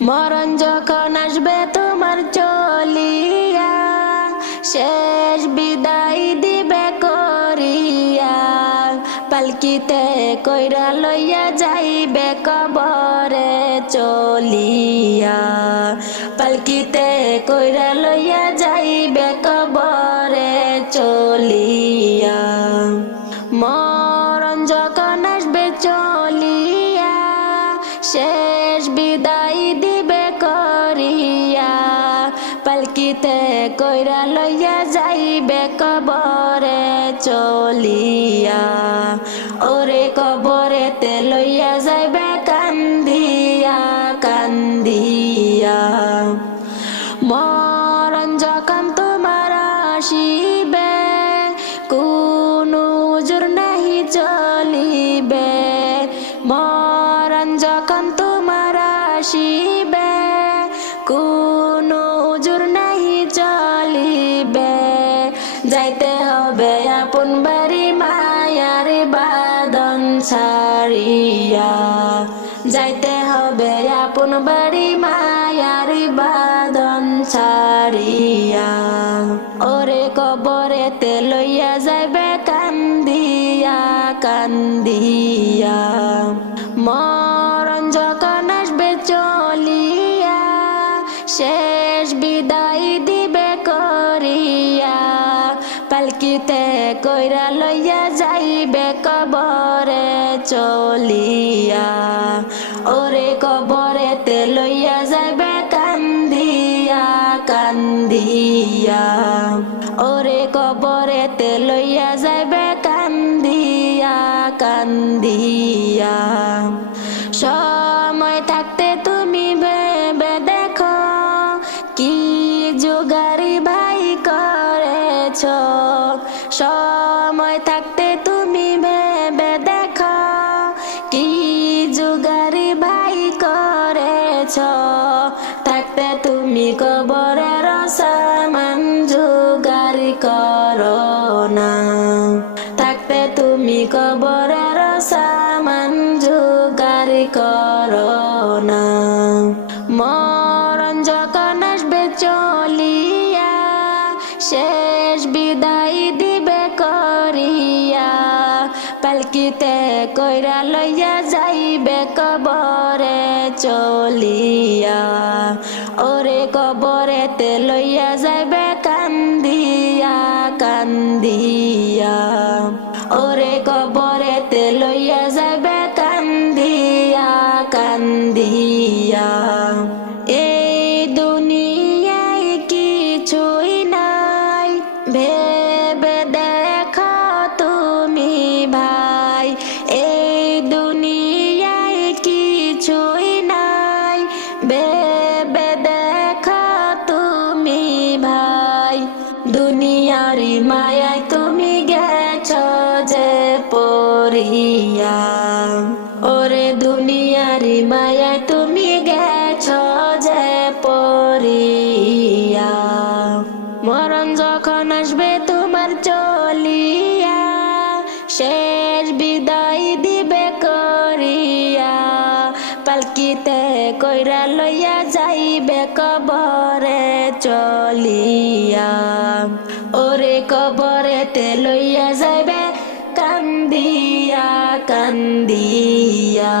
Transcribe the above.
মরণ যখন আসবে তোমার চলিয়া, শেষ বিদায় দিবে করিয়া। পালকিতে কইরা লইয়া যাইবে কবরে চলিয়া। পালকিতে কইরা লইয়া কইরা লইয়া যাইবে কবরে চলিয়া। ওরে কবরেতে লইয়া যাইবে কান্দিয়া কান্দিয়া। মরণ যখন তোমার আসিবে, কোনো জোর নাহি চলিবে। মরণ যখন তোমার আসিবে আপন বাড়ি মায়ার বাদন ছাড়িয়া যাইতে হবে আপন বাড়ি মায়ার বাদন ছাড়িয়া। ওরে কবরেতে লইয়া যাইবে কান্দিয়া কান্দিয়া। মরণ কইরা লইয়া যাইবে কবরে চলিয়া। ওরে কবরেতে লইয়া যাইবে কান্দিয়া কান্দিয়া। ওরে কবরেতে লইয়া যাইবে কান্দিয়া কান্দিয়া। সময় থাকতে তুমি ভেবে দেখো, কি জোগাড়ি ভাই করেছ? সময় থাকতে তুমি ভেবে দেখো কি জোগাড়ি ভাই করেছ। থাকতে তুমি কবরের সামান জোগাড়ি করো না। থাকতে তুমি কবরের পালকিতে কইরা লইয়া যাইবে কবরে চলিয়া। ওরে কবরেতে লইয়া যাইবে কান্দিয়া কান্দিয়া। ওরে কবরেতে ভেবে দেখো তুমি ভাই। দুনিয়ারি মায়ায় তুমি গেছ যে পড়িয়া ওরে দুনিয়ারি মায়ায় তুমি গেছ যে পড়িয়া মরণ যখন আসবে তোমার চলিয়া, শেষ বিদায় কইরা লইয়া যাইবে কবরে চলিয়া। ওরে কবরেতে লইয়া যাইবে কান্দিয়া কান্দিয়া।